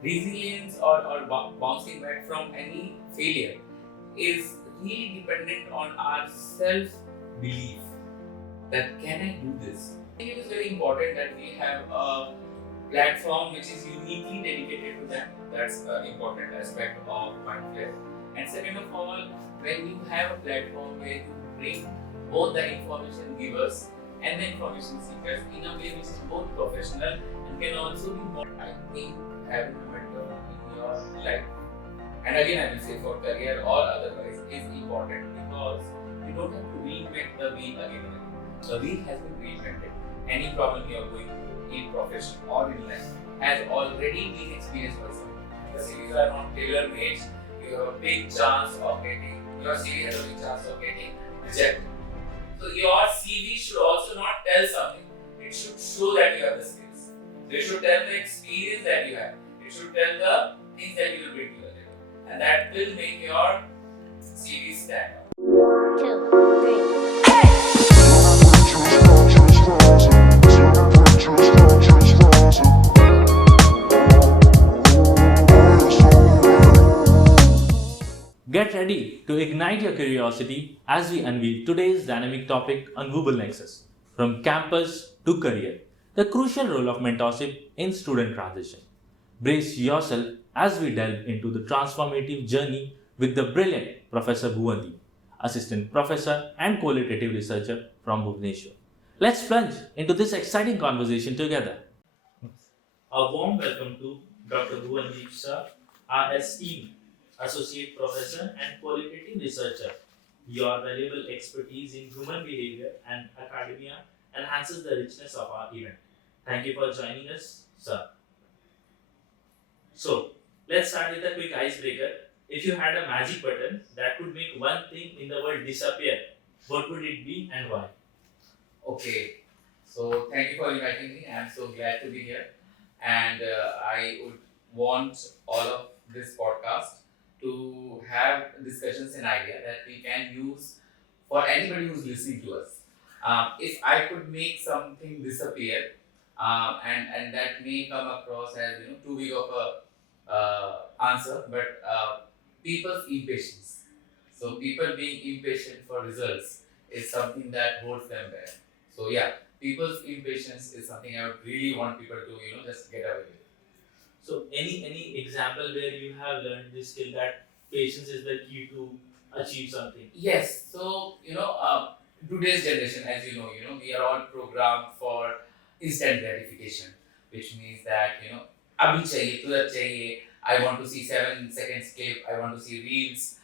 resilience or bouncing back from any failure is really dependent on our self belief that can I do this? I think it is very important that we have a platform which is uniquely dedicated to them. That's an important aspect of Mindflare. And second of all, when you have a platform where you bring both the information givers and the information seekers in a way which is both professional and can also be more, I think having a mentor in your life, and again I will say for career or otherwise, is important because you don't have to reinvent the wheel again and again. The wheel has been reinvented. Any problem you are going through in profession or in life has already been experienced by someone. The CVs are not tailor made. You have a big chance of getting, your CV has a big chance of getting rejected. So your CV should also not tell something. It should show that you have the skills. It should tell the experience that you have. It should tell the things that you will bring to the table. And that will make your CV stand out. 2, 3. Get ready to ignite your curiosity as we unveil today's dynamic topic Unmovable Nexus from campus to career, the crucial role of mentorship in student transition. Brace yourself as we delve into the transformative journey with the brilliant Professor Bhuvandeep, assistant professor and qualitative researcher from Bhubaneswar. Let's plunge into this exciting conversation together. A warm welcome to Dr. Bhuvandeep sir, our esteemed associate professor and qualitative researcher. Your valuable expertise in human behavior and academia enhances the richness of our event. Thank you for joining us, sir. So, let's start with a quick icebreaker. If you had a magic button that could make one thing in the world disappear, what would it be and why? Okay, so thank you for inviting me. I'm so glad to be here. And I would want all of this podcast to have discussions and idea that we can use for anybody who's listening to us. If I could make something disappear, and that may come across as too big of a answer, but people's impatience. So people being impatient for results is something that holds them back. So yeah, people's impatience is something I would really want people to just get away with. So, any example where you have learned this skill that patience is the key to achieve something? Yes. So today's generation, as we are all programmed for instant gratification, which means that abhi chahiye, turat chahiye. I want to see 7 seconds clip. I want to see reels.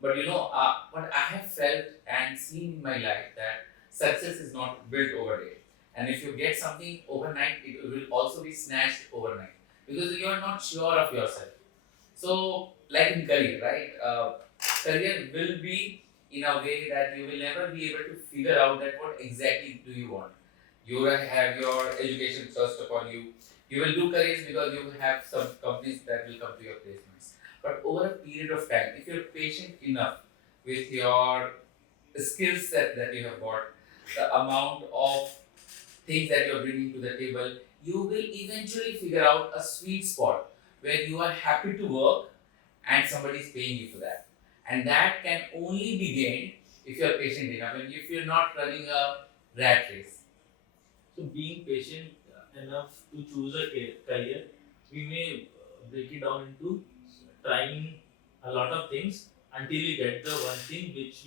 But what I have felt and seen in my life that success is not built overnight. And if you get something overnight, it will also be snatched overnight because you are not sure of yourself. So, like in career, right? Career will be in a way that you will never be able to figure out that what exactly do you want. You will have your education thrust upon you. You will do careers because you have some companies that will come to your placements. But over a period of time, if you're patient enough with your skill set that you have got, the amount of things that you're bringing to the table, you will eventually figure out a sweet spot where you are happy to work and somebody is paying you for that. And that can only be gained if you're patient enough and if you're not running a rat race. So, being patient enough to choose a career, we may break it down into trying a lot of things until we get the one thing which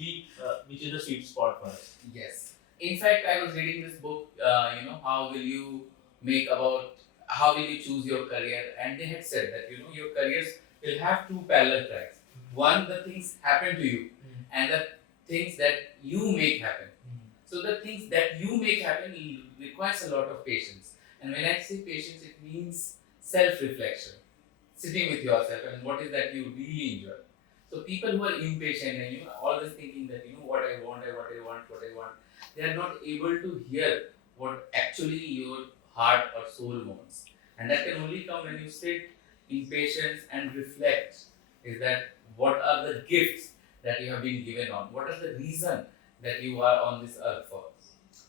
is the sweet spot for us. Yes. In fact, I was reading this book, how will you make about how will you choose your career? And they had said that, your careers will have two parallel tracks. One, the things happen to you, and the things that you make happen. So the things that you make happen requires a lot of patience. And when I say patience, it means self-reflection, sitting with yourself and what is that you really enjoy. So people who are impatient and always thinking that what I want, what I want, they are not able to hear what actually your heart or soul wants. And that can only come when you sit in patience and reflect. Is that what are the gifts that you have been given on? What is the reason that you are on this earth for?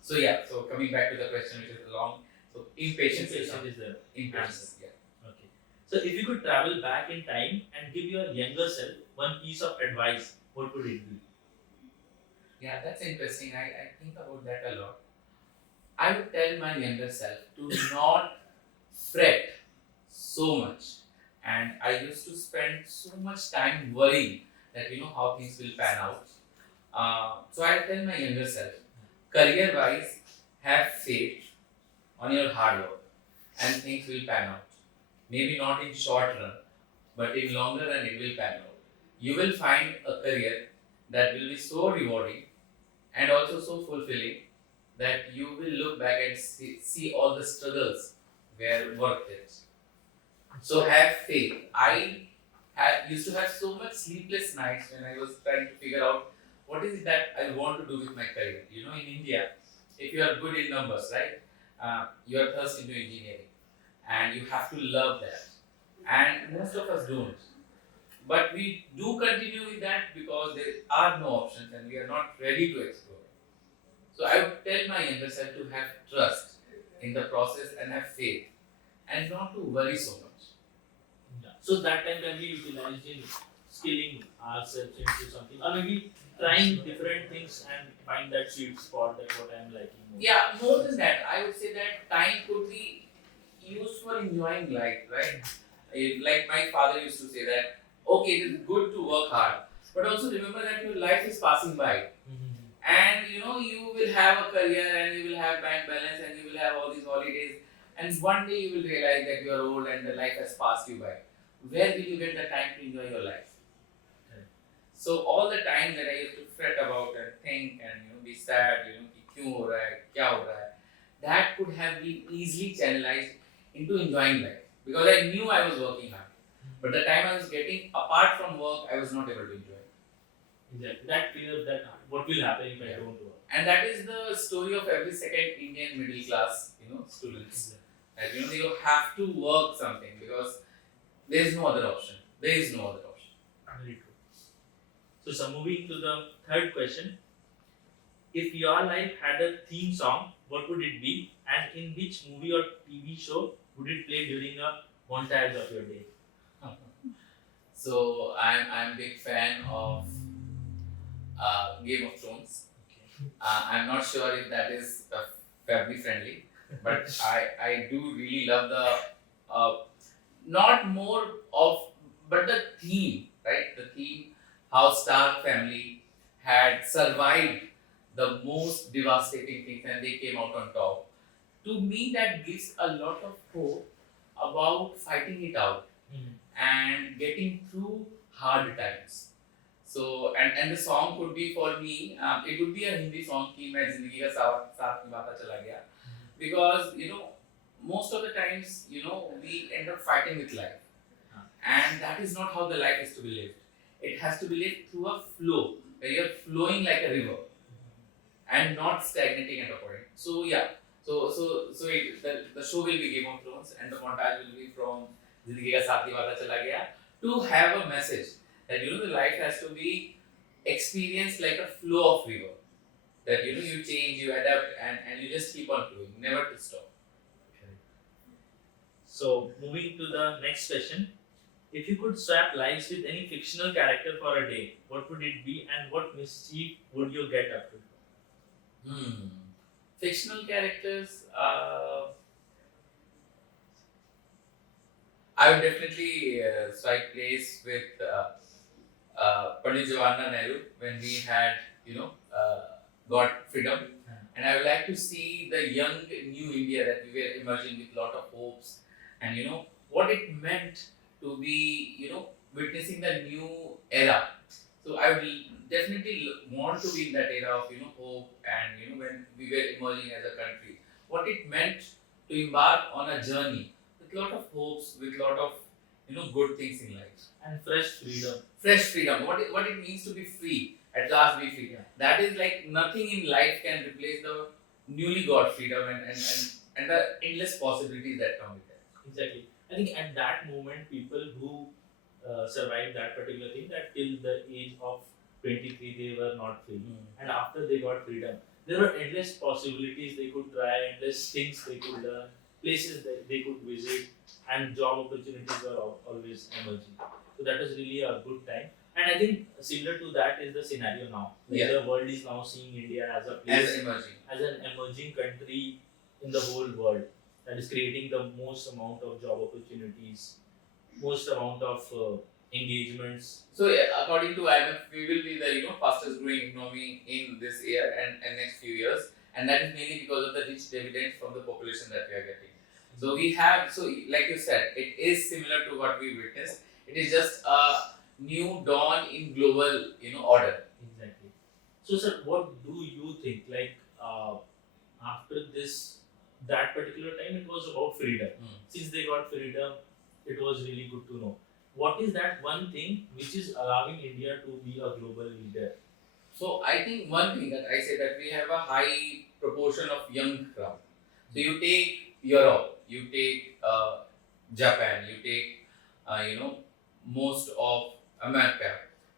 So yeah, so coming back to the question which is long. So impatience Impatient is the impatience. answer. Yeah. Okay. So, if you could travel back in time and give your younger self one piece of advice, what would it be? Yeah, that's interesting. I think about that a lot. I would tell my younger self to not fret so much. And I used to spend so much time worrying that how things will pan out. So I tell my younger self, career wise, have faith on your hard work and things will pan out. Maybe not in short run, but in longer run it will pan out. You will find a career that will be so rewarding and also so fulfilling that you will look back and see all the struggles were worth it. So have faith. Used to have so much sleepless nights when I was trying to figure out what is it that I want to do with my career. In India, if you are good in numbers, right, you are thrust into engineering, and you have to love that. And most of us don't. But we do continue with that because there are no options and we are not ready to explore. So I would tell my younger self to have trust in the process and have faith and not to worry so much. Yeah. So that time can be utilized in skilling ourselves into something, or maybe trying different things and find that sweet spot that what I'm liking more. Yeah, more than that, I would say that time could be used for enjoying life, right? Like my father used to say that, okay, it is good to work hard, but also remember that your life is passing by. And you will have a career and you will have bank balance and you will have all these holidays, and one day you will realize that you are old and the life has passed you by. Where will you get the time to enjoy your life? Correct. So all the time that I used to fret about and think and be sad, कि क्यों हो रहा है, क्या हो रहा है, that could have been easily channelized into enjoying life because I knew I was working hard, but the time I was getting apart from work, I was not able to enjoy. Exactly. That fear that what will happen if I Yeah. don't work. And that is the story of every second Indian middle class, students. That you have to work something because there is no other option. There is no other option. Very true. So moving to the third question, if your life had a theme song, what would it be, and in which movie or TV show would it play during a montage of your day? So I'm big fan of Game of Thrones. Okay. I'm not sure if that is family friendly, but I do really love the not more of, but the theme, right? The theme, how Stark family had survived the most devastating things and they came out on top. To me, that gives a lot of hope about fighting it out and getting through hard times. So and the song could be for me, it would be a Hindi song कि मैं जिंदगी का साथ निभाता चला गया, because most of the times we end up fighting with life, and that is not how the life is to be lived. It has to be lived through a flow where you're flowing like a river and not stagnating at a point. So yeah, the show will be Game of Thrones and the montage will be from जिंदगी का साथ निभाता चला गया, to have a message that the life has to be experienced like a flow of river, that you change, you adapt, and you just keep on flowing, never to stop. So moving to the next question, if you could swap lives with any fictional character for a day, what would it be, and what mischief would you get up to? Fictional characters, I would definitely strike place with Pandit Jawaharlal Nehru when we had, got freedom. And I would like to see the young new India that we were emerging with lot of hopes, and what it meant to be, witnessing the new era. So I would definitely want to be in that era of hope, and when we were emerging as a country, what it meant to embark on a journey with lot of hopes, with lot of good things in life. And fresh freedom. Fresh freedom. What it means to be free. At last be free. Yeah. That is like nothing in life can replace the newly got freedom and the endless possibilities that come with it. Exactly. I think at that moment, people who survived that particular thing, that till the age of 23, they were not free. And after they got freedom, there were endless possibilities they could try, endless things they could learn. places that they could visit, and job opportunities were always emerging. So that was really a good time. And I think similar to that is the scenario now. Like Yeah. the world is now seeing India as a As place, emerging. as an emerging country in the whole world that is creating the most amount of job opportunities, most amount of engagements. So according to IMF, we will be the fastest growing economy in this year and next few years, and that is mainly because of the rich dividends from the population that we are getting. So we have, so like you said, it is similar to what we witnessed. It is just a new dawn in global order. Exactly. So, sir, what do you think? Like after this, that particular time, it was about freedom. Since they got freedom, it was really good to know. What is that one thing which is allowing India to be a global leader? So I think one thing that I say that we have a high proportion of young crowd. So you take Europe, you take Japan, you take most of America.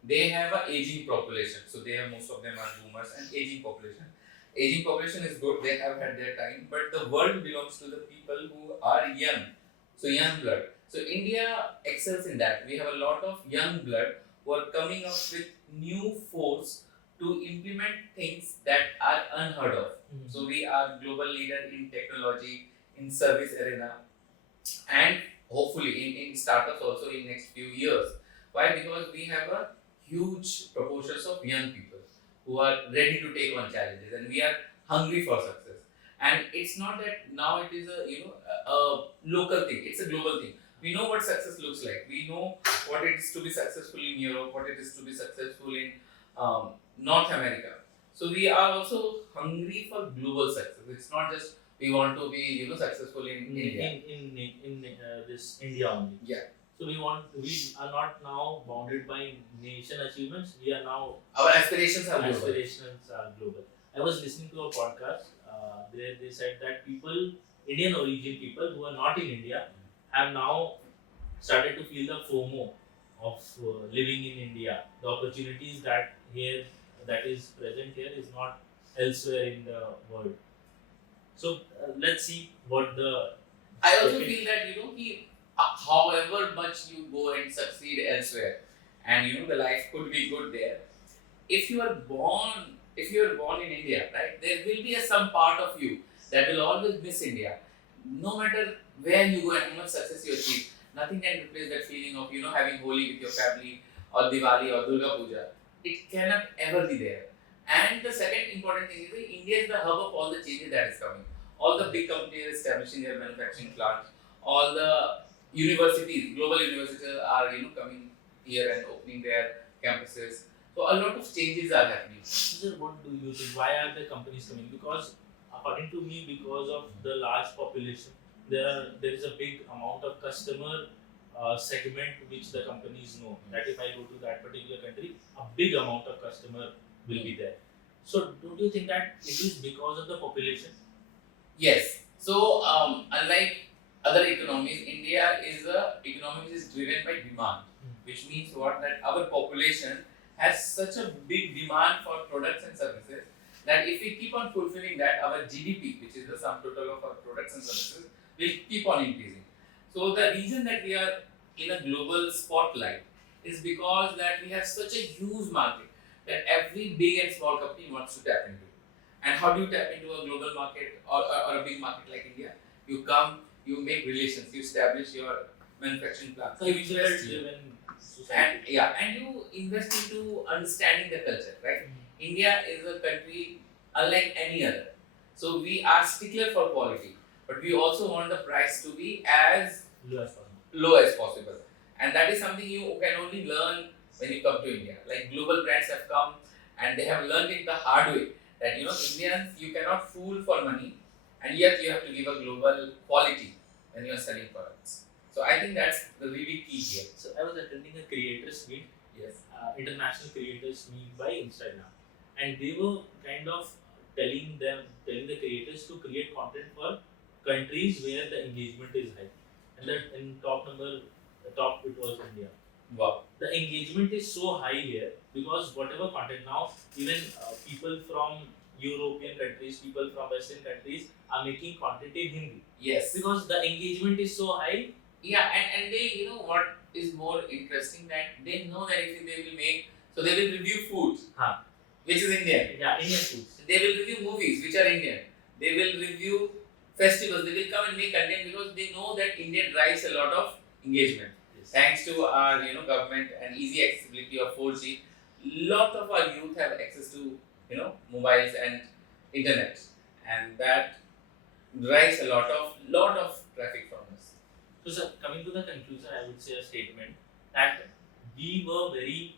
They have an aging population. So they have, most of them are boomers and aging population. Aging population is good. They have had their time, but the world belongs to the people who are young. So young blood. So India excels in that. We have a lot of young blood who are coming up with new force to implement things that are unheard of. So we are global leader in technology, in service arena, and hopefully in startups also in next few years. Why? Because we have a huge proportions of young people who are ready to take on challenges, and we are hungry for success. And it's not that now it is a local thing; it's a global thing. We know what success looks like. We know what it is to be successful in Europe, what it is to be successful in North America. So we are also hungry for global success. It's not just we want to be successful in India. In this India only. Yeah. So we are not now bounded by nation achievements. We are now Our aspirations are global. aspirations are global. I was listening to a podcast. They said that Indian origin people who are not in India, have now started to feel the FOMO of living in India. The opportunities that is present here is not elsewhere in the world. So let's see what the. I also feel that however much you go and succeed elsewhere, and the life could be good there. If you are born in India, right, there will be some part of you that will always miss India. No matter where you go and how much success you achieve, nothing can replace that feeling of having Holi with your family or Diwali or Durga Puja. It cannot ever be there. And the second important thing is that India is the hub of all the changes that is coming. All the big companies establishing their manufacturing plants, all the universities, global universities are coming here and opening their campuses. So a lot of changes are happening. Sir, what do you think? Why are the companies coming? Because according to me, because of the large population, there is a big amount of customer segment which the companies know that if I go to that particular country, a big amount of customer will be there. So don't you think that it is because of the population? Yes. So unlike other economies, India is a economy which is driven by demand, which means what, that our population has such a big demand for products and services that if we keep on fulfilling that, our GDP, which is the sum total of our products and services, will keep on increasing. So the reason that we are in a global spotlight is because that we have such a huge market that every big and small company wants to tap into. And how do you tap into a global market or a big market like India? You come, you make relations, you establish your manufacturing plants, So you it's a invest, driven and society. and you invest into understanding the culture, right? India is a country unlike any other. So we are stickler for quality, but we also want the price to be as Low as possible. low as possible. And that is something you can only learn when you come to India. Like global brands have come and they have learned it the hard way that Indians, you cannot fool for money, and yet you have to give a global quality when you are selling products. So I think that's the really key here. So I was attending a creators meet, Yes. international creators meet by Instagram, and they were kind of telling the creators to create content for countries where the engagement is high, and that in top it was India. Wow. The engagement is so high here because whatever content now, even people from European countries, people from Western countries are making content in Hindi Yes. because the engagement is so high. Yeah, and they, you know what is more interesting, that they know that if they will make, so they will review food, Huh. which is Indian. Yeah, Indian foods. They will review movies, which are Indian. They will review festivals. They will come and make content because they know that India drives a lot of engagement. Yes. Thanks to our, you know, government and easy accessibility of 4G, lot of our youth have access to, you know, mobiles and internet, and that drives a lot of traffic from us. So, sir, coming to the conclusion, I would say a statement that we were very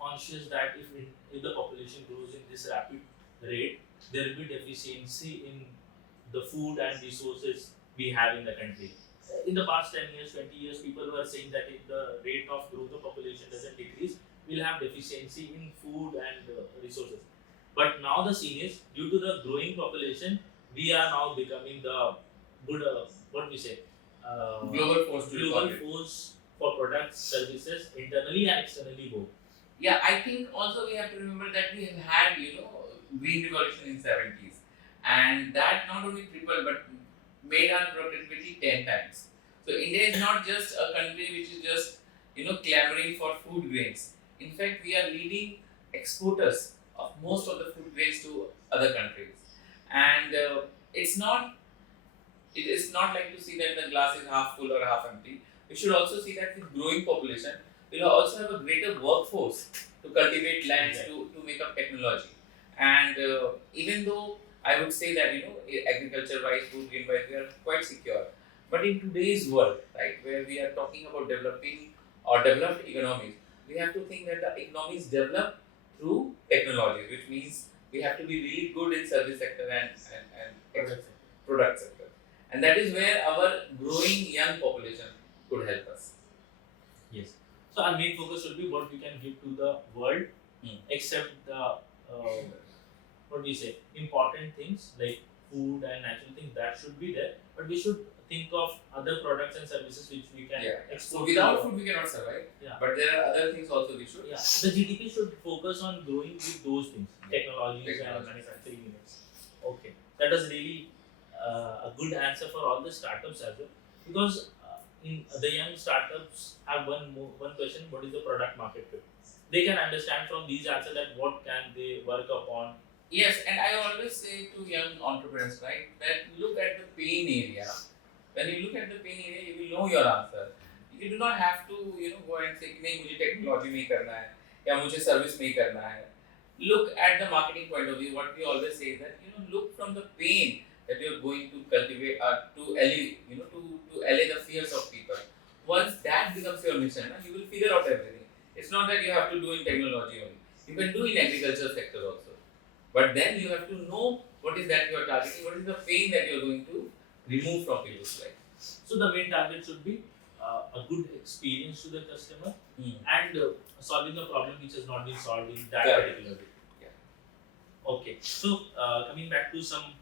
conscious that if the population grows in this rapid rate, there will be deficiency in the food and resources we have in the country. In the past 10 years, 20 years, people were saying that if the rate of growth of population doesn't decrease, we'll have deficiency in food and resources. But now the scene is, due to the growing population, we are now becoming the good, what we say, Global force to global record it. force for products, services, internally and externally both. Yeah, I think also we have to remember that we have had, you know, green revolution in 70s, and that not only tripled but made our productivity 10 times. So India is not just a country which is just, you know, clamoring for food grains. In fact, we are leading exporters of most of the food grains to other countries, and it is not like to see that the glass is half full or half empty. We should also see that with growing population, we will also have a greater workforce to cultivate lands, to make up technology. And even though I would say that, you know, agriculture wise, food grain wise, we are quite secure. But in today's world, right, where we are talking about developing or developed economies, we have to think that the economies develop through technology, which means we have to be really good in service sector and product sector. And that is where our growing young population could help us. Yes. So our main focus should be what we can give to the world, except the what we say important things like food and natural things that should be there. But we should think of other products and services which we can So export. without food we cannot survive. Yeah. But there are other things also we should. Yeah, the GDP should focus on growing with those things, technologies and Technologies. manufacturing units. Okay, that is really a good answer for all the startups as well, because in the young startups have one question: what is the product market fit? They can understand from these answers that what can they work upon. Yes, and I always say to young entrepreneurs, right, that look at the pain area. When you look at the pain area, you will know your answer. You do not have to, you know, go and say, नहीं मुझे technology में करना है या मुझे service में करना है. Look at the marketing point of view. What we always say is that, you know, look from the pain that you're going to cultivate to allay, you know, to allay the fears of people. Once that becomes your mission, you will figure out everything. It's not that you have to do in technology only. You can do in agriculture sector also. But then you have to know what is that you are targeting, what is the pain that you are going to remove from people's life. So the main target should be a good experience to the customer and solving a problem which has not been solved in that Yeah. particular way. Yeah. Okay, so coming back to some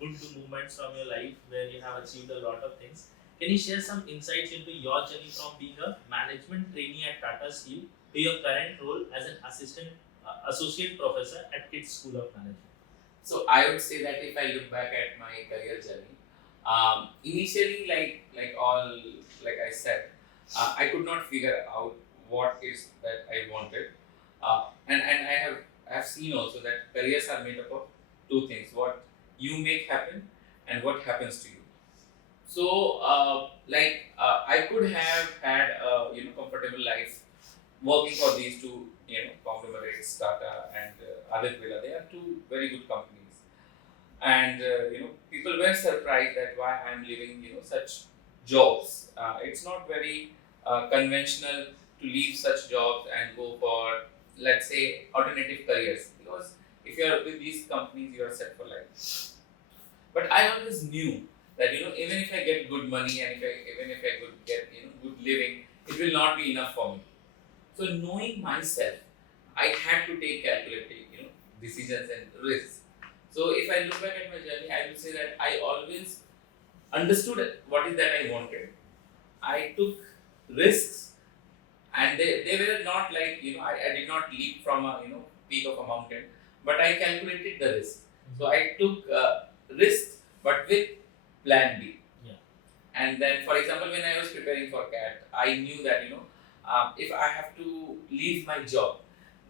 good moments from your life where you have achieved a lot of things, can you share some insights into your journey from being a management trainee at Tata Steel to your current role as an associate professor at KITS School of Management? So I would say that if I look back at my career journey, initially, like I said, I could not figure out what is that I wanted, and I have seen also that careers are made up of two things: what you make happen and what happens to you. So, I could have had a, you know, comfortable life working for these two, you know, conglomerates, Tata and Aditya Birla. They are two very good companies, and you know, people were surprised that why I am leaving, you know, such jobs. It's not very conventional to leave such jobs and go for, let's say, alternative careers, because if you are with these companies, you are set for life. But I always knew that, you know, even if I get good money and even if I could get, you know, good living, it will not be enough for me. So knowing myself, I had to take calculated, you know, decisions and risks. So if I look back at my journey, I will say that I always understood what is that I wanted. I took risks, and they were not like, you know, I did not leap from a, you know, peak of a mountain, but I calculated the risk. So I took risks, but with plan B. Yeah. And then, for example, when I was preparing for CAT, I knew that if I have to leave my job,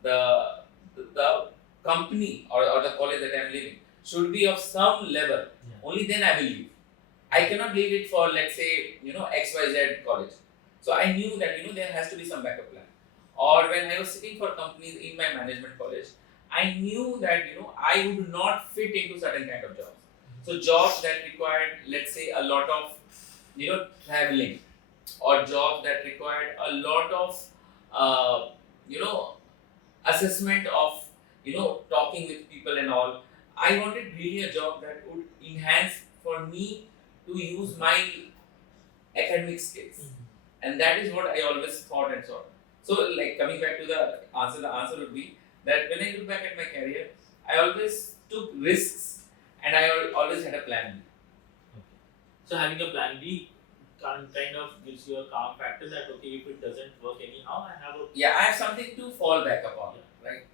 the company or the college that I'm leaving should be of some level. Yeah. Only then I will leave. I cannot leave it for, let's say, XYZ college. So I knew that there has to be some backup plan. Or when I was sitting for companies in my management college, I knew that I would not fit into certain kind of jobs. So jobs that required, let's say, a lot of traveling, or jobs that required a lot of uh, you know assessment of talking with people and all. I wanted really a job that would enhance for me to use my academic skills, and that is what I always thought and saw. So, like, coming back to the answer would be that when I look back at my career, I always took risks, and I always had a plan B. Okay. So having a plan B kind of gives you a calm factor that okay, if it doesn't work anyhow, I have a Yeah, I have something to fall back upon, right?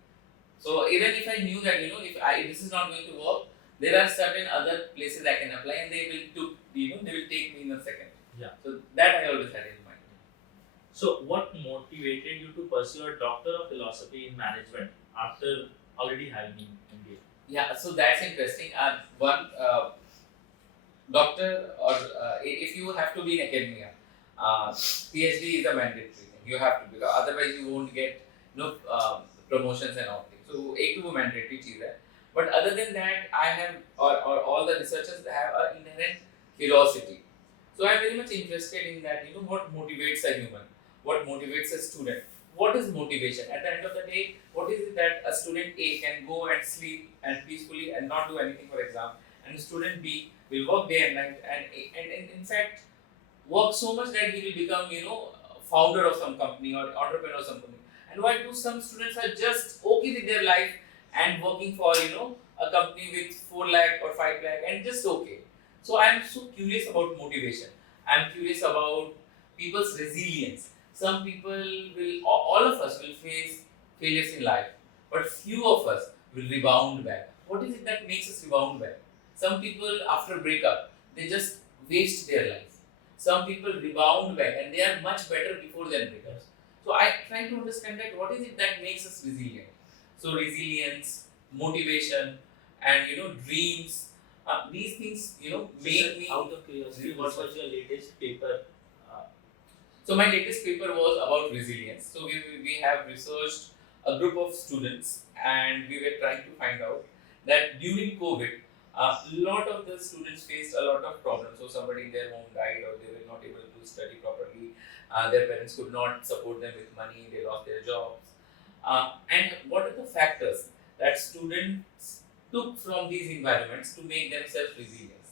So even if I knew that if this is not going to work, there are certain other places I can apply, and they will take me in a second. Yeah. So that I always had in mind. So, what motivated you to pursue a Doctor of Philosophy in Management after already having an MBA? Yeah, so that's interesting. One doctor, or if you have to be in academia, PhD is a mandatory thing. You have to, because otherwise you won't get promotions and all things. So एक तो वो mandatory चीज है. But other than that, I have or all the researchers have an inherent curiosity. So I'm very much interested in that. What motivates a human? What motivates a student? What is motivation? At the end of the day, what is it that a student A can go and sleep and peacefully and not do anything for exam, and student B will work day and night and in fact work so much that he will become founder of some company or entrepreneur of some company. And why do some students are just okay with their life and working for a company with 4 lakh or 5 lakh and just okay. So I am so curious about motivation. I am curious about people's resilience. Some people all of us will face failures in life, but few of us will rebound back. What is it that makes us rebound back? Some people after breakup, they just waste their life. Some people rebound back and they are much better before their breakups. So I try to understand that what is it that makes us resilient. So resilience, motivation, and dreams. These things make me. Out of curiosity, what was your latest paper? So my latest paper was about resilience. So we have researched a group of students, and we were trying to find out that during COVID, a lot of the students faced a lot of problems. So somebody in their home died, or they were not able to study properly. Their parents could not support them with money. They lost their jobs. And what are the factors that students took from these environments to make themselves resilient?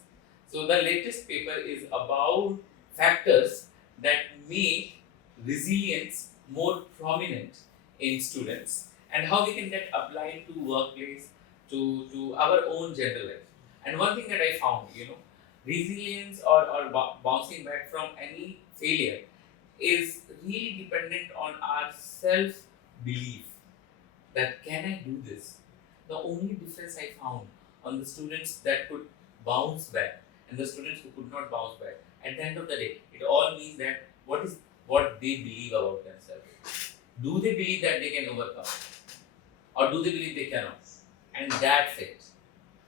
So the latest paper is about factors that make resilience more prominent in students, and how we can get applied to workplace, to our own general life. And one thing that I found, resilience or bouncing back from any failure is really dependent on our self belief, that can I do this? The only difference I found on the students that could bounce back and the students who could not bounce back, at the end of the day, it all means that what they believe about themselves. Do they believe that they can overcome, or do they believe they cannot? And that's it.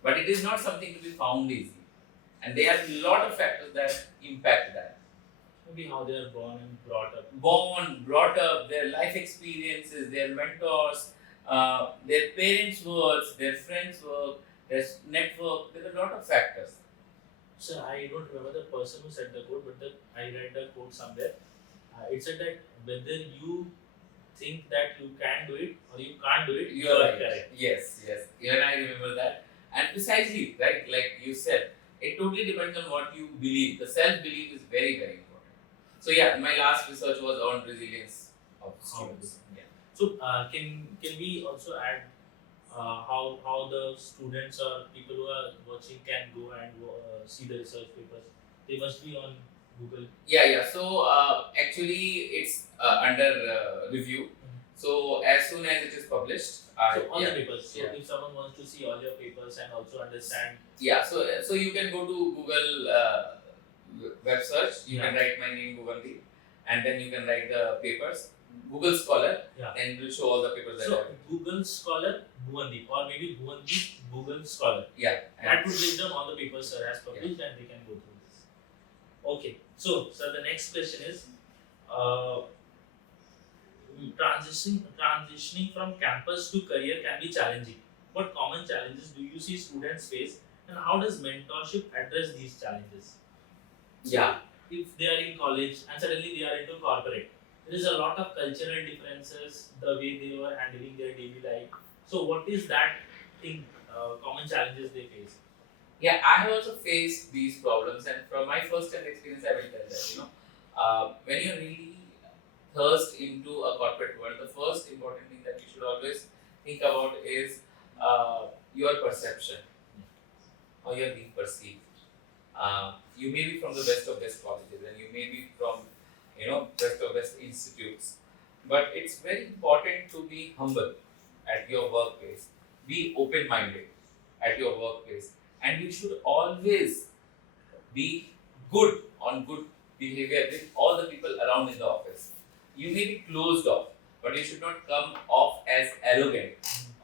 But it is not something to be found easy, and there are a lot of factors that impact that. Maybe how they are born and brought up. Born, brought up, their life experiences, their mentors, their parents' words, their friends' work, their network. There are a lot of factors. So I don't remember the person who said the quote, but I read the quote somewhere. It said that whether you think that you can do it or you can't do it, You are right. correct. Yes. Even I remember that. And precisely, right, like you said, it totally depends on what you believe. The self-belief is very, very important. So yeah, my last research was on resilience of students. Yeah. So can we also add how the students or people who are watching can go and see the research papers? They must be on Google. Yeah. So actually, it's under review. So as soon as it is published, So all the papers. So yeah. if someone wants to see all your papers and also understand, Yeah, so you can go to Google web search. You can write my name Bhuvandeep, and then you can write the papers. Google Scholar, and it will show all the papers that I so have. Google Scholar Bhuvandeep, or maybe Bhuvandeep Google Scholar. Yeah, That would break down all the papers sir has published, and they can go through this. Okay, so sir, the next question is, transitioning from campus to career can be challenging. What common challenges do you see students face, and how does mentorship address these challenges? yeah, If they are in college and suddenly they are into corporate, there is a lot of cultural differences, the way they were handling their daily life. So, what is that thing, common challenges they face? yeah. I have also faced these problems, and from my first-hand experience, I will tell that when you really thirst into a corporate world, the first important thing that you should always think about is your perception, how you are being perceived. You may be from the best of best colleges, and you may be from best of best institutes, but it's very important to be humble at your workplace. Be open-minded at your workplace, and you should always be good on good behavior with all the people around in the office. You may be closed off, but you should not come off as arrogant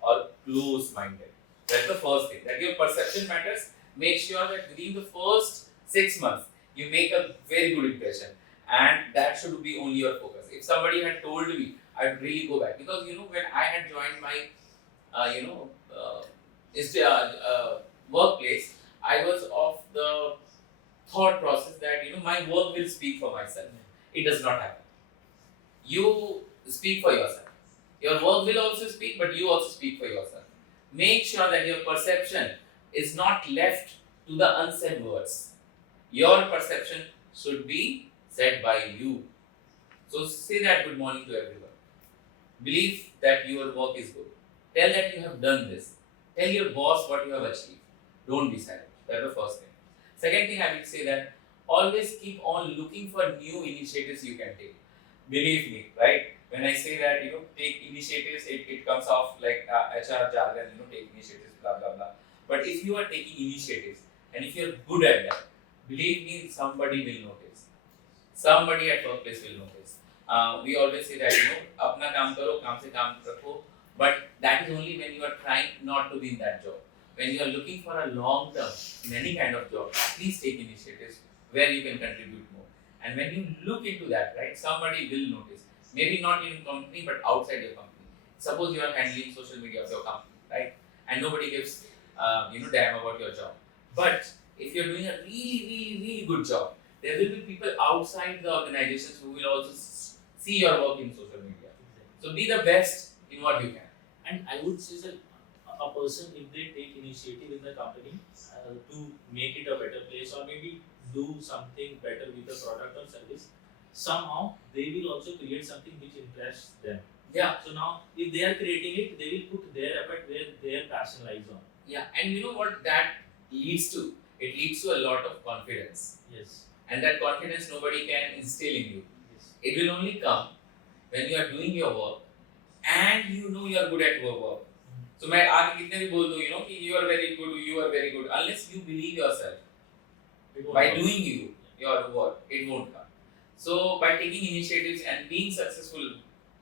or close-minded. That's the first thing. That your perception matters. Make sure that within the first 6 months you make a very good impression, and that should be only your focus. If somebody had told me, I'd really go back, because when I had joined my workplace, I was of the thought process that my work will speak for myself. It does not happen. You speak for yourself. Your work will also speak, but you also speak for yourself. Make sure that your perception is not left to the unsaid words. Your perception should be said by you. So say that good morning to everyone. Believe that your work is good. Tell that you have done this. Tell your boss what you have achieved. Don't be silent. That's the first thing. Second thing, I will say that always keep on looking for new initiatives you can take. Believe me, right? When I say that, take initiatives, it comes off like HR jargon, take initiatives, blah, blah, blah. But if you are taking initiatives and if you're good at that, believe me, somebody will notice. Somebody at workplace will notice. We always say that, apna kaam karo, kaam se kaam rakho. But that is only when you are trying not to be in that job. When you are looking for a long term in any kind of job, please take initiatives where you can contribute more. And when you look into that, right, somebody will notice. Maybe not in company, but outside your company. Suppose you are handling social media of your company, right? And nobody gives, damn about your job. But if you're doing a really, really, really good job, there will be people outside the organizations who will also see your work in social media. So be the best in what you can. And I would say that a person, if they take initiative in the company to make it a better place, or maybe do something better with the product or service, somehow they will also create something which interests them. Yeah. So now, if they are creating it, they will put their effort where their passion lies on. Yeah, and you know what that leads to? It leads to a lot of confidence. Yes. And that confidence nobody can instill in you. Yes. It will only come when you are doing your work and you know you are good at your work. So मैं आगे कितने भी बोल दूँ, कि you are very good. Unless you believe yourself, by doing your work, it won't come. So by taking initiatives and being successful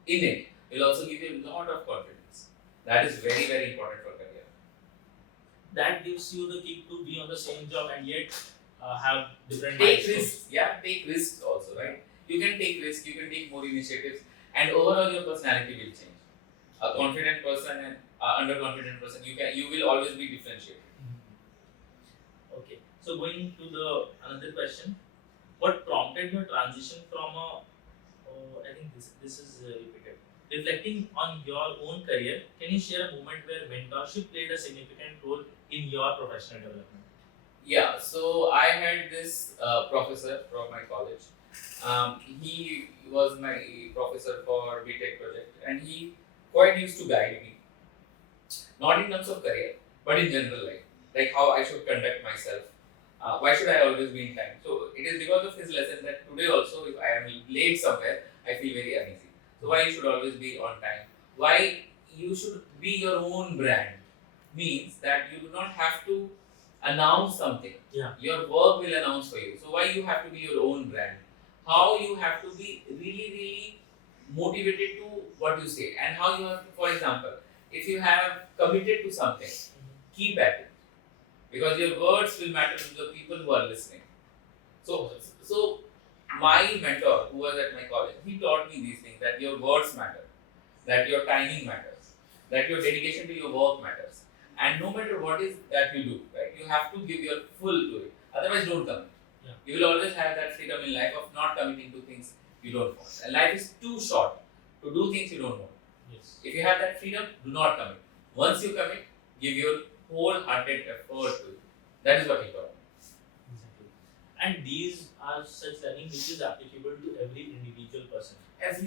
in it will also give you a lot of confidence. That is very, very important for career. That gives you the kick to be on the same job and yet have different Take milestones. risks, take risks also, right? You can take risks, you can take more initiatives, and overall your personality will change. A confident person and underconfident person, you will always be differentiated. Okay. So going to the another question, what prompted your transition from I think this is repeated. Reflecting on your own career, can you share a moment where mentorship played a significant role in your professional development? Yeah, so I had this professor from my college. He was my professor for BTech project, and he quite used to guide me. Not in terms of career, but in general life. Like how I should conduct myself. Why should I always be in time? So it is because of his lesson that today also, if I am late somewhere, I feel very uneasy. So why you should always be on time? Why you should be your own brand means that you do not have to announce something. Yeah. Your work will announce for you. So why you have to be your own brand? How you have to be really motivated to what you say, and how you have to, for example, if you have committed to something, keep at it, because your words will matter to the people who are listening. So my mentor, who was at my college, he taught me these things, that your words matter, that your timing matters, that your dedication to your work matters, and no matter what is that you do, right, you have to give your full to it. Otherwise, don't commit. Yeah. You will always have that freedom in life of not committing to things you don't want. And life is too short to do things you don't want. Yes. If you have that freedom, do not commit. Once you commit, give your wholehearted effort to it. That is what he taught me. Exactly. And these are such learning which is applicable to every individual person.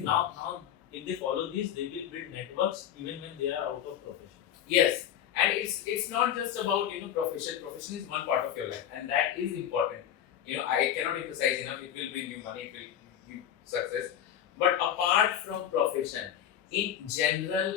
Now, if they follow these, they will build networks even when they are out of profession. Yes, and it's not just about profession. Profession is one part of your life, and that is important. I cannot emphasize enough. It will bring you money. It will give you success. But apart from profession, in general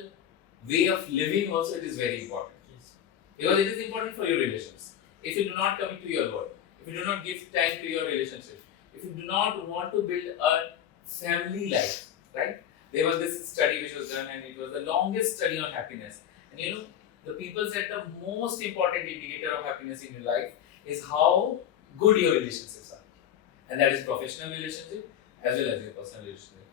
way of living also it is very important. Yes. Because it is important for your relations. If you do not commit to your work, if you do not give time to your relationship, if you do not want to build a family life, right? There was this study which was done, and it was the longest study on happiness. And the people said the most important indicator of happiness in your life is how good your relationships are. And that is professional relationship as well as your personal relationship.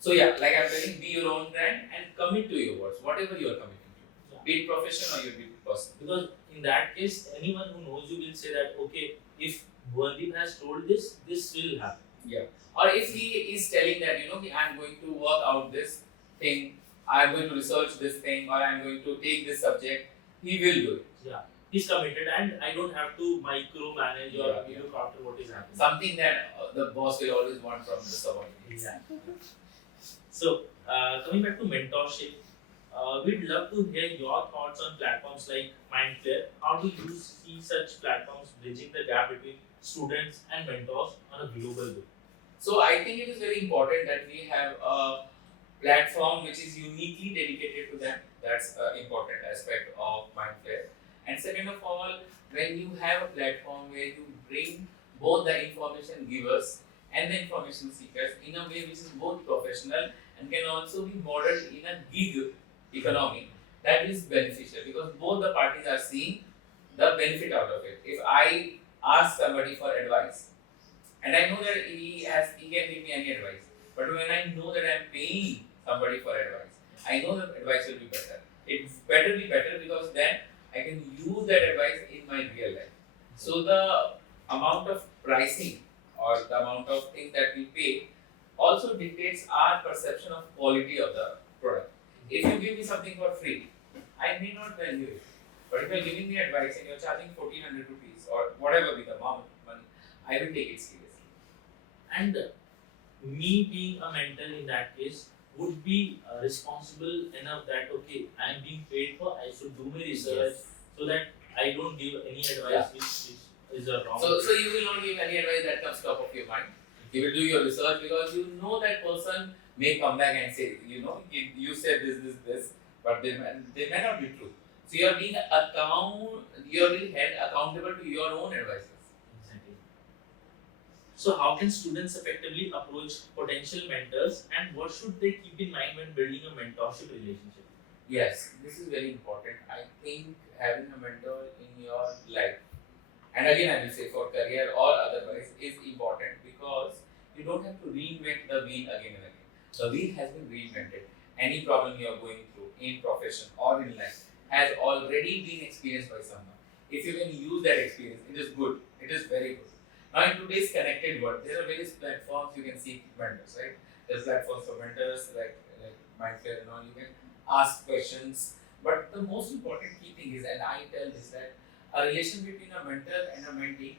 So yeah, like I'm telling, be your own brand and commit to your words, whatever you are committing to. Yeah. Be it profession or be it personal. Because in that case, anyone who knows you will say that, okay, if Bhuvandeep has told this, this will happen. Yeah. Or if he is telling that, I'm going to work out this thing, I'm going to research this thing, or I'm going to take this subject, he will do it. Yeah. He's committed, and I don't have to micromanage or look after what is happening. Something that the boss will always want from the subordinate. Exactly. So, coming back to mentorship, we'd love to hear your thoughts on platforms like Mindflare. How do you see such platforms bridging the gap between students and mentors on a global way? So I think it is very important that we have a platform which is uniquely dedicated to them. That's an important aspect of Mindflare. And second of all, when you have a platform where you bring both the information givers and the information seekers in a way which is both professional and can also be modeled in a gig economy, that is beneficial because both the parties are seeing the benefit out of it. If I ask somebody for advice, and I know that he can give me any advice, but when I know that I'm paying somebody for advice, I know that advice will be better. It better be better because then I can use that advice in my real life. So the amount of pricing or the amount of things that we pay also dictates our perception of quality of the product. If you give me something for free, I may not value it. But if you're giving me advice and you're charging 1400 rupees or whatever be the amount of money, I will take it seriously. And me being a mentor in that case would be responsible enough that okay, I am being paid for, I should do my research so that I don't give any advice which is a wrong. So you will not give any advice that comes top of your mind. You will do your research because you know that person may come back and say, you said this, but they may not be true. So you are being held accountable to your own advices. Exactly. So how can students effectively approach potential mentors, and what should they keep in mind when building a mentorship relationship? Yes, this is very important. I think having a mentor in your life, and again I will say for career or otherwise, is important because you don't have to reinvent the wheel again and again. The wheel has been reinvented. Any problem you are going through in profession or in life has already been experienced by someone. If you can use that experience, it is good. It is very good. Now in today's connected world, there are various platforms you can seek mentors, right? There's platforms for mentors like Mindflare and all. You can ask questions. But the most important key thing is, and I tell this, that a relation between a mentor and a mentee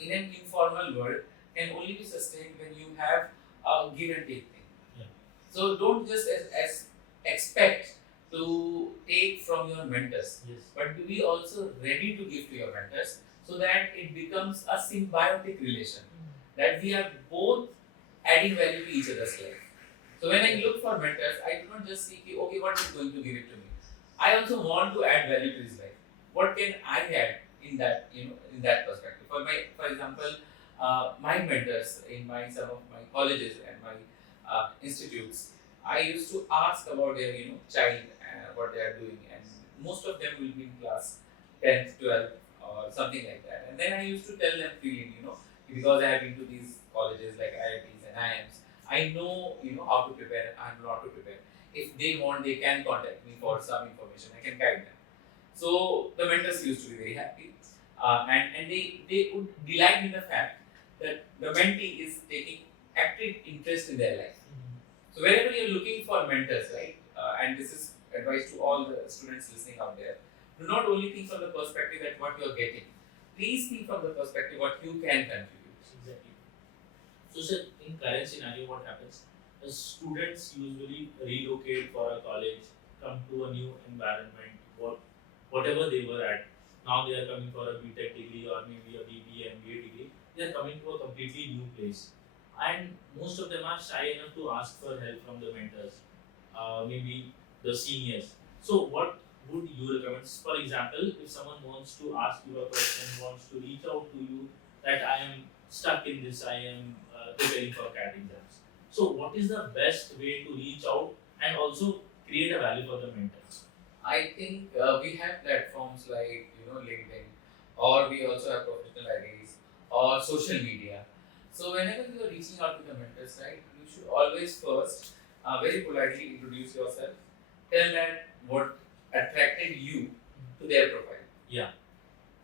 in an informal world can only be sustained when you have a give and take thing. Yeah. So don't just as expect to take from your mentors, Yes. but be also ready to give to your mentors so that it becomes a symbiotic relation, that we are both adding value to each other's life. So when I look for mentors, I do not just see, okay, what is going to give it to me. I also want to add value to his life. What can I add in that, in that perspective? For example, my mentors in some of my colleges and my institutes, I used to ask about their, child, what they are doing, and most of them will be in class 10th, 12th, or something like that. And then I used to tell them freely, because I have been to these colleges like IITs and IIMs, I know, how to prepare and how not to prepare. If they want, they can contact me for some information. I can guide them. So the mentors used to be very happy, and they would delight in the fact that the mentee is taking active interest in their life. So wherever you're looking for mentors, right, and this is advice to all the students listening out there, do not only think from the perspective that what you're getting. Please think from the perspective what you can contribute. Exactly. So, sir, in current scenario, what happens? The students usually relocate for a college, come to a new environment, whatever they were at. Now they are coming for a BTech degree or maybe a BBA, MBA degree. They are coming to a completely new place, and most of them are shy enough to ask for help from the mentors, maybe the seniors. So, what would you recommend? For example, if someone wants to ask you a question, wants to reach out to you that I am stuck in this, I am preparing for CAT exams. So, what is the best way to reach out and also create a value for the mentors? I think we have platforms like LinkedIn, or we also have professional IDs or social media. So whenever you are reaching out to the mentors, right, you should always first very politely introduce yourself. Tell that what attracted you to their profile. Yeah.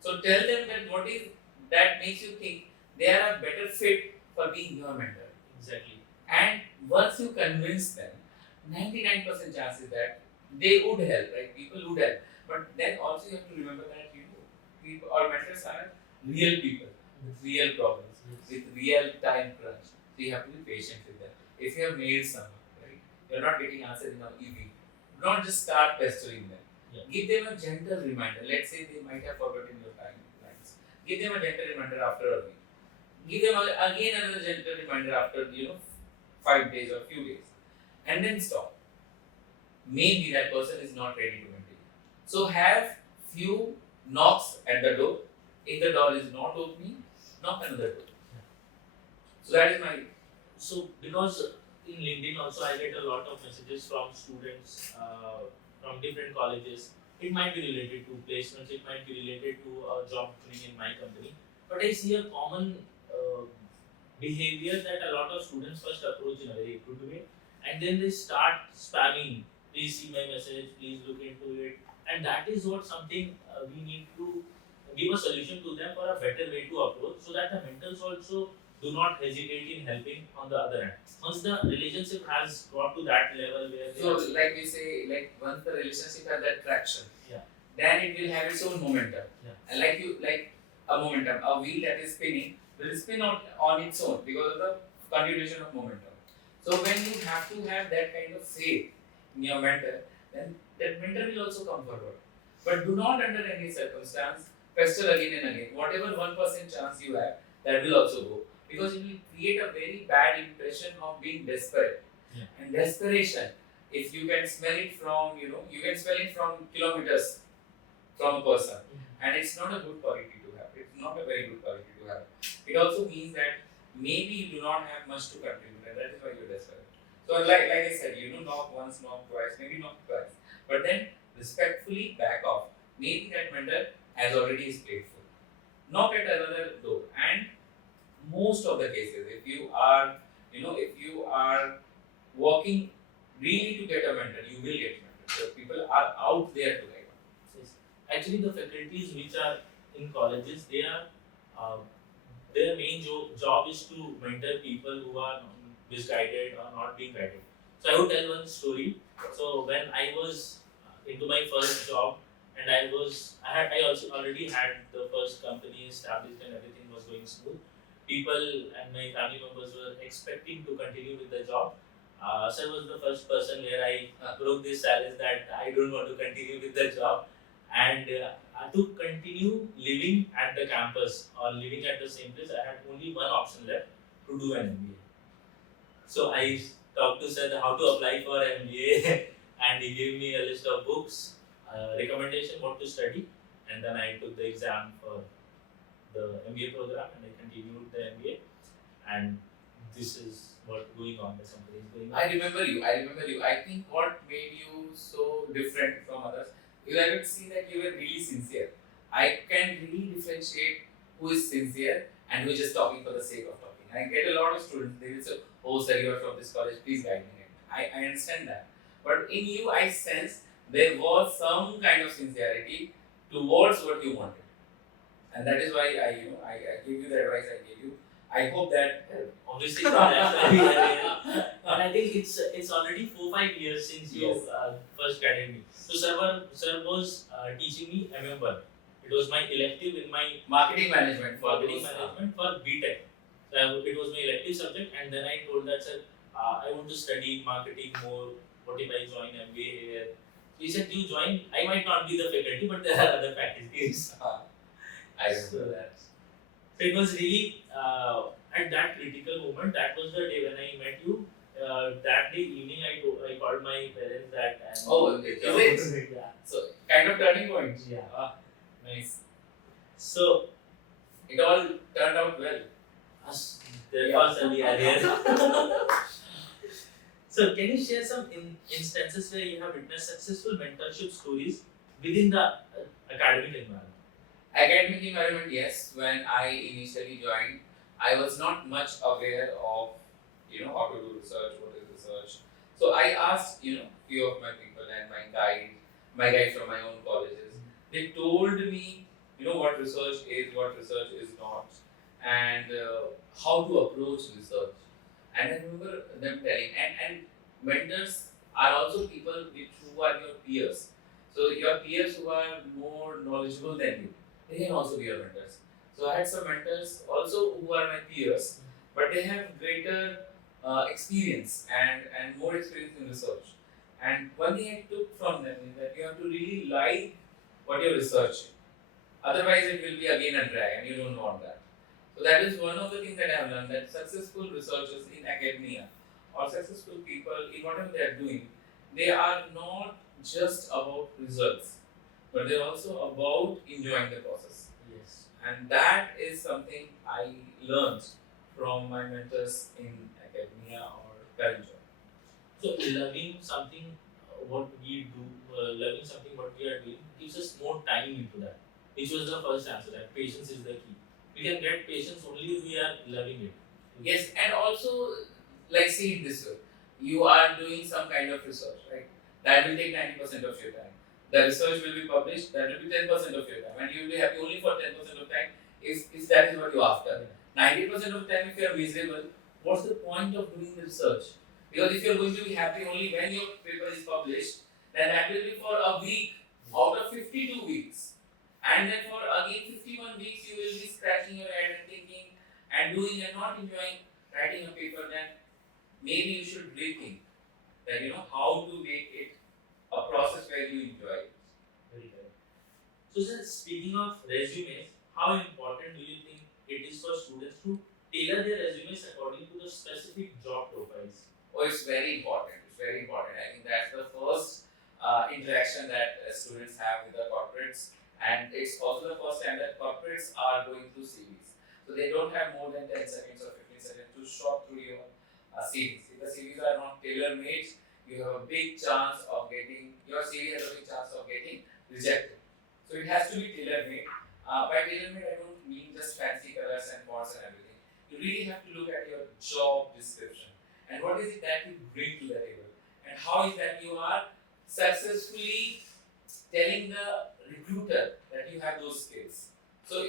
So tell them that what is that makes you think they are a better fit for being your mentor. Exactly. And once you convince them, 99% chances that they would help, right? People would help. But then also you have to remember that people or mentors are real people with real problems, with real time crunch. So you have to be patient with them. If you have mailed someone, right, you're not getting answer in an evening. Do not just start pestering them. Yeah. Give them a gentle reminder. Let's say they might have forgotten your timelines. Give them a gentle reminder after a week. Give them again another gentle reminder after 5 days or few days, and then stop. Maybe that person is not ready to mentor you. So have few knocks at the door. If the door is not opening, knock another door. So that is my. So, because in LinkedIn also I get a lot of messages from students from different colleges. It might be related to placements, it might be related to a job opening in my company. But I see a common behavior that a lot of students first approach in a very good way, and then they start spamming. Please see my message, please look into it, and that is what something we need to give a solution to them for a better way to approach, so that the mentors also do not hesitate in helping on the other end. Once the relationship has got to that level where they So are, like we say, like once the relationship has that traction, Yeah. then it will have its own momentum. Yeah. And like a momentum, a wheel that is spinning will spin on its own because of the continuation of momentum. So when you have to have that kind of faith in your mentor, then that mentor will also come forward. But do not under any circumstance pester again and again. Whatever 1% chance you have, that will also go. Because it will create a very bad impression of being desperate. Yeah. And desperation, if you can smell it from, you can smell it from kilometers from a person. And it's not a good quality to have. It's not a very good quality to have. It also means that maybe you do not have much to contribute, and that is why you're desperate. So like I said, knock once, knock twice, maybe knock twice. But then respectfully back off. Maybe that mentor has already is playful. Knock at another door. And most of the cases, if you are working really to get a mentor, you will get mentor. So people are out there to guide. Yes. Actually, the faculties which are in colleges, they are their main job is to mentor people who are misguided or not being guided. So I would tell one story. So when I was into my first job, and I also already had the first company established and everything was going smooth. People and my family members were expecting to continue with the job. So I was the first person where I broke this silence that I don't want to continue with the job, and to continue living at the campus or living at the same place, I had only one option left, to do an MBA. So I talked to sir how to apply for MBA, and he gave me a list of books, recommendation what to study, and then I took the exam for the MBA program, and I continued the MBA, and this is what going on. The company is going on. I remember you. I think what made you so different from others, you I could see that you were really sincere. I can really differentiate who is sincere and who is just talking for the sake of talking. I get a lot of students, they will say, oh sir, you are from this college, please guide me. I understand that. But in you, I sense there was some kind of sincerity towards what you wanted. And that is why I gave you the advice I gave you. I hope that helped. Obviously, and I think it's already 4-5 years since you Yes. first guided me. So sir was teaching me MM1. It was my elective in my Marketing management for marketing those, management for BTech. So it was my elective subject, and then I told that sir, I want to study marketing more. What if I join MBA here? He said, you join. I might not be the faculty, but there are other faculties. I remember that. So it was really at that critical moment. That was the day when I met you. That day evening, I called my parents that. And Oh, is it? Yeah. So kind of turning point. Yeah. Nice. So It all turned out well. there Yeah. was early idea. So can you share some instances where you have witnessed successful mentorship stories within the academic environment? Academic environment, yes. When I initially joined, I was not much aware of how to do research, what is research. So I asked few of my people and my guides from my own colleges. They told me what research is, what research is not, and how to approach research. And I remember them telling, and mentors are also people who are your peers. So your peers who are more knowledgeable than you, they can also be your mentors. So I had some mentors also who are my peers, but they have greater experience and more experience in research. And one thing I took from them is that you have to really like what you're researching. Otherwise, it will be again a drag, and you don't want that. So that is one of the things that I have learned, that successful researchers in academia or successful people in whatever they are doing, they are not just about results, but they're also about enjoying the process. Yes. And that is something I learned from my mentors in academia or current job. So loving something, what we do, loving something what we are doing gives us more time into that. Which was the first answer. That patience is the key. We can get patience only if we are loving it. Yes, and also, like see it this way, you are doing some kind of research, right? That will take 90% of your time. The research will be published, that will be 10% of your time, and you will be happy only for 10% of time if that is what you're after. 90% of time, if you are miserable, what's the point of doing the research? Because if you're going to be happy only when your paper is published, then that will be for a week out of 52 weeks. And then for again 51 weeks, you will be scratching your head and thinking and doing and not enjoying writing a paper. Then maybe you should rethink that how to make it a process where you enjoy it. Very good. So, sir, speaking of resumes, how important do you think it is for students to tailor their resumes according to the specific job profiles? Oh, it's very important. It's very important. I think that's the first interaction that students have with the corporates, and it's also the first time that corporates are going through CVs. So they don't have more than 10 seconds or 15 seconds to shop through your CVs. If the CVs are not tailor-made, you have a big chance of getting, your CV has a big chance of getting rejected. So it has to be tailor-made. By tailor-made, I don't mean just fancy colors and fonts and everything. You really have to look at your job description and what is it that you bring to the table, and how is that you are successfully telling the recruiter that you have those skills. So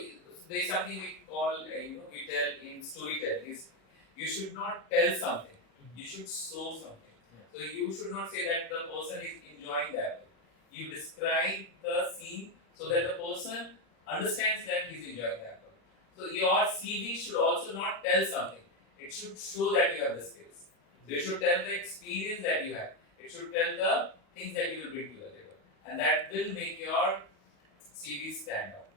there is something we call, we tell in storytelling is you should not tell something, you should show something. So you should not say that the person is enjoying the apple. You describe the scene so that the person understands that he is enjoying the apple. So your CV should also not tell something. It should show that you have the skills. You should tell the experience that you have. It should tell the things that you will bring to the table. And that will make your CV stand out.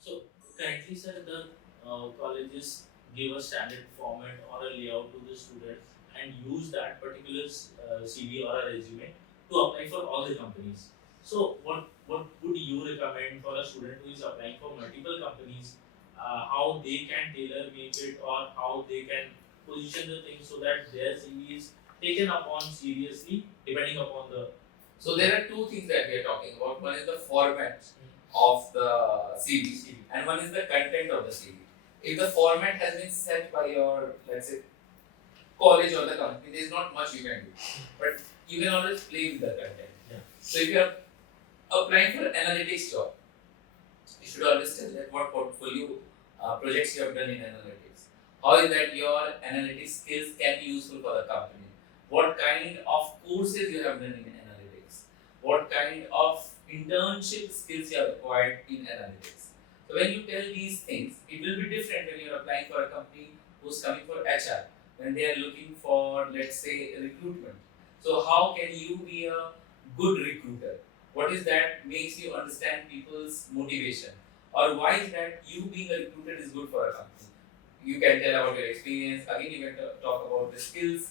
So, currently, sir, the colleges give a standard format or a layout to the students, and use that particular CV or a resume to apply for all the companies. So, what would you recommend for a student who is applying for multiple companies? How they can tailor make it, or how they can position the thing so that their CV is taken upon seriously, depending upon the. So there are two things that we are talking about. One is the format of the CV, and one is the content of the CV. If the format has been set by your, let's say, college or the company, there is not much you can do, but you can always play with the content. Yeah. So if you are applying for analytics job, you should always tell that what portfolio projects you have done in analytics. How is that your analytics skills can be useful for the company? What kind of courses you have done in analytics? What kind of internship skills you have acquired in analytics? So when you tell these things, it will be different when you are applying for a company who's coming for HR, when they are looking for, let's say, recruitment. So how can you be a good recruiter? What is that makes you understand people's motivation? Or why is that you being a recruiter is good for a company? You can tell about your experience. Again, you can talk about the skills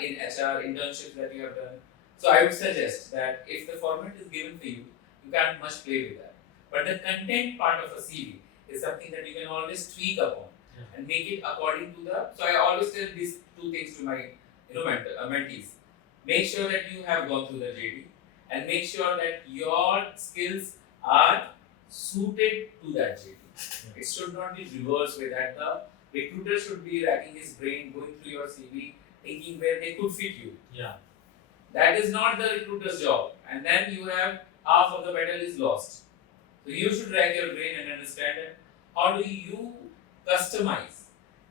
in HR, internships that you have done. So I would suggest that if the format is given for you, you can't much play with that. But the content part of a CV is something that you can always tweak upon and make it according to the. So I always tell these two things to my mentees. Make sure that you have gone through the JD and make sure that your skills are suited to that JD. It should not be reversed way that the recruiter should be racking his brain, going through your CV, thinking where they could fit you. Yeah. That is not the recruiter's job. And then you have half of the battle is lost. So you should rack your brain and understand it. How do you customize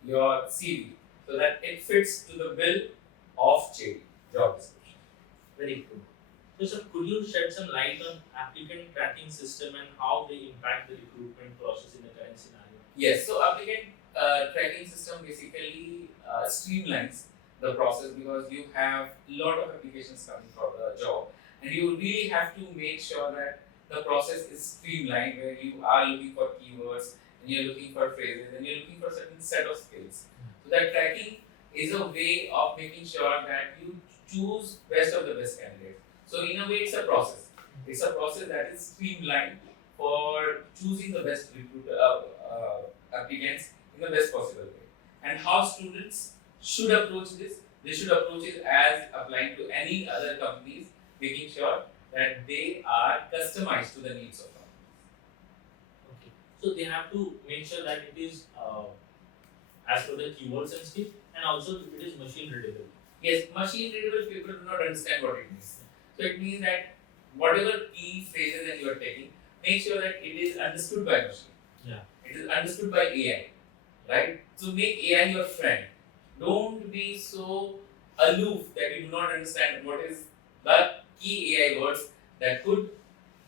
your CV so that it fits to the bill of JD, job description. Very good. So, sir, could you shed some light on applicant tracking system and how they impact the recruitment process in the current scenario? Yes, so applicant tracking system basically streamlines the process because you have a lot of applications coming for the job, and you really have to make sure that the process is streamlined where you are looking for keywords and you're looking for phrases and you're looking for certain set of skills. So that tracking is a way of making sure that you choose best of the best candidates. So in a way, it's a process. It's a process that is streamlined for choosing the best applicants in the best possible way. And how students should approach this? They should approach it as applying to any other companies, making sure that they are customized to the needs of companies. Okay. So they have to make sure that it is as per the keywords and skills, and also it is machine readable. Yes, machine readable people do not understand what it means. So it means that whatever key phrases that you are taking, make sure that it is understood by machine. Yeah. It is understood by AI, right? So make AI your friend. Don't be so aloof that you do not understand what is the key AI words that could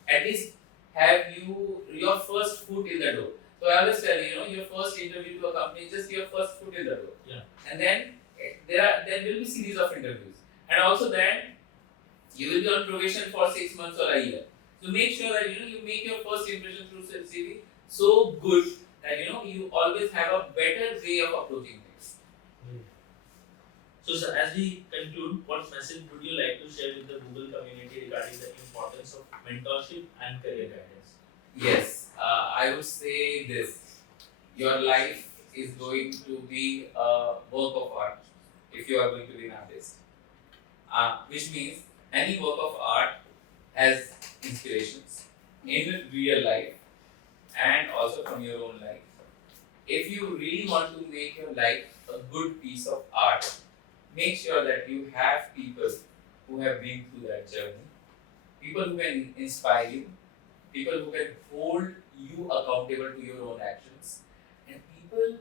at least have you your first foot in the door. So I always tell you, your first interview to a company is just your first foot in the door. Yeah. And then there will be series of interviews, and also then you will be on probation for 6 months or a year. So make sure that you make your first impression through CV so good that you always have a better way of approaching things. So, sir, as we conclude, what message would you like to share with the Google community regarding the importance of mentorship and career guidance? Yes, I would say this: your life is going to be a work of art if you are going to be an artist. Which means any work of art has inspirations in real life and also from your own life. If you really want to make your life a good piece of art, make sure that you have people who have been through that journey, people who can inspire you, people who can hold you accountable to your own actions, and people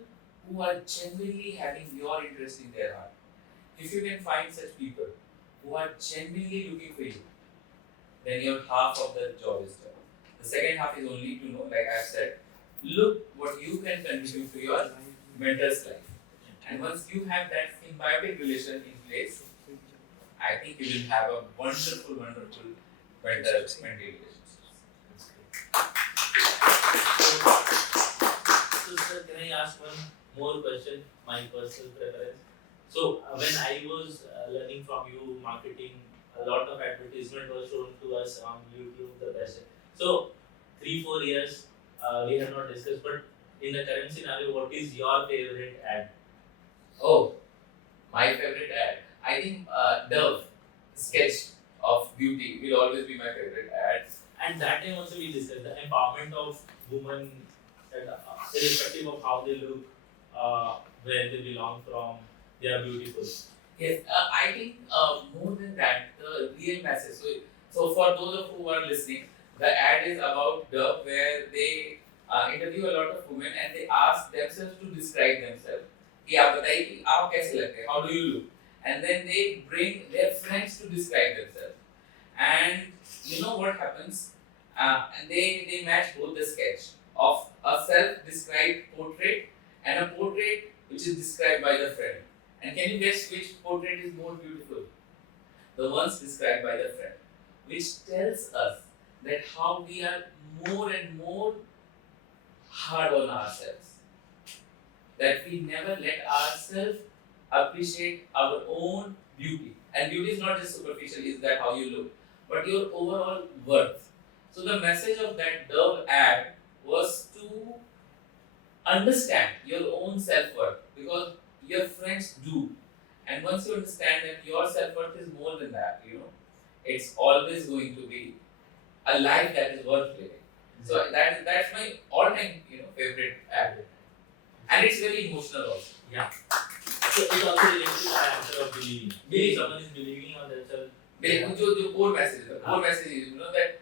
who are genuinely having your interest in their heart. If you can find such people who are genuinely looking for you, then your half of the job is done. The second half is only to know, like I've said, look what you can contribute to your mentor's life. And once you have that symbiotic relation in place, I think you will have a wonderful mentor-mentee relationship. So, sir, can I ask one more question? My personal preference. So when I was learning from you marketing, a lot of advertisement was shown to us on YouTube, the best. So 3-4 years we have not discussed, but in the current scenario, what is your favorite ad? Oh, my favorite ad. I think Dove sketch of beauty will always be my favorite ad. And that time also we discussed the empowerment of women, that irrespective of how they look, where they belong from, they are beautiful. Yes, I think more than that, the real message. So for those of who are listening, the ad is about Dove, where they interview a lot of women and they ask themselves to describe themselves. कि आप बताइए कि आप कैसे लगते हैं? How do you look? And then they bring their friends to describe themselves. And you know what happens? And they match both the sketch of a self-described portrait and a portrait which is described by the friend. And can you guess which portrait is more beautiful? The ones described by the friend, which tells us that how we are more and more hard on ourselves. That we never let ourselves appreciate our own beauty. And beauty is not just superficial, is that how you look, but your overall worth. So the message of that Dove ad was to understand your own self-worth, because your friends do. And once you understand that your self-worth is more than that, it's always going to be a life that is worth living. So that's my all-time favorite ad. And it's very emotional also. Yeah. So it also relates to the answer of believing. If someone is believing on themselves. The core message is, that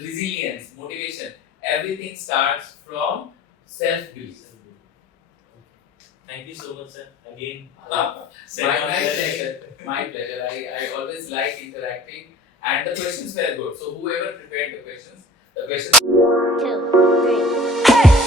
resilience, motivation, everything starts from self-belief. Thank you so much, sir. Again, My pleasure. My pleasure. I always like interacting, and the questions were good. So whoever prepared the questions 2, 3.